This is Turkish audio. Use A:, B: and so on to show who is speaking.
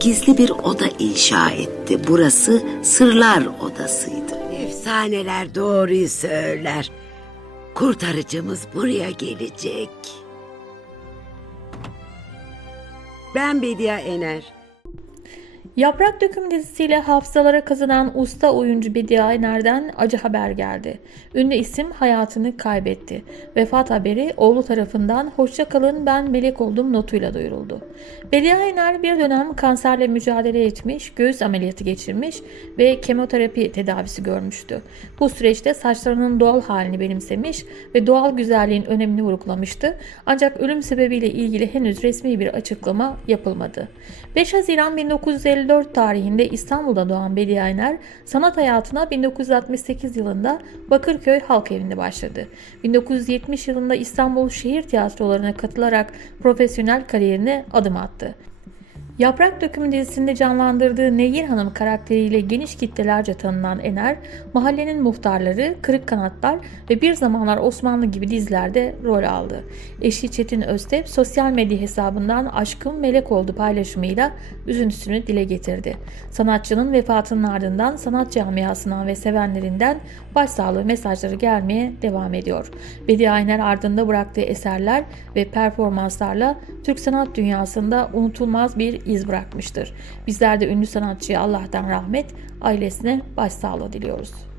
A: gizli bir oda inşa etti. Burası sırlar odasıydı.
B: Efsaneler doğruyu söyler. Kurtarıcımız buraya gelecek. Ben Bediye Ener.
C: Yaprak Döküm dizisiyle hafızalara kazınan usta oyuncu Bediye Ayner'den acı haber geldi. Ünlü isim hayatını kaybetti. Vefat haberi oğlu tarafından hoşça kalın ben melek oldum notuyla duyuruldu. Bediye Ayner bir dönem kanserle mücadele etmiş, göğüs ameliyatı geçirmiş ve kemoterapi tedavisi görmüştü. Bu süreçte saçlarının doğal halini benimsemiş ve doğal güzelliğin önemini vurgulamıştı. Ancak ölüm sebebiyle ilgili henüz resmi bir açıklama yapılmadı. 5 Haziran 1954 tarihinde İstanbul'da doğan Bediye Ayner, sanat hayatına 1968 yılında Bakırköy Halk Evi'nde başladı. 1970 yılında İstanbul Şehir Tiyatrolarına katılarak profesyonel kariyerine adım attı. Yaprak Dökümü dizisinde canlandırdığı Nehir Hanım karakteriyle geniş kitlelerce tanınan Ener, mahallenin muhtarları, kırık kanatlar ve bir zamanlar Osmanlı gibi dizilerde rol aldı. Eşi Çetin Öztep sosyal medya hesabından aşkım melek oldu paylaşımıyla üzüntüsünü dile getirdi. Sanatçının vefatının ardından sanat camiasından ve sevenlerinden başsağlığı mesajları gelmeye devam ediyor. Bediye Ayner ardında bıraktığı eserler ve performanslarla Türk sanat dünyasında unutulmaz bir iz bırakmıştır. Bizler de ünlü sanatçıya Allah'tan rahmet, ailesine başsağlığı diliyoruz.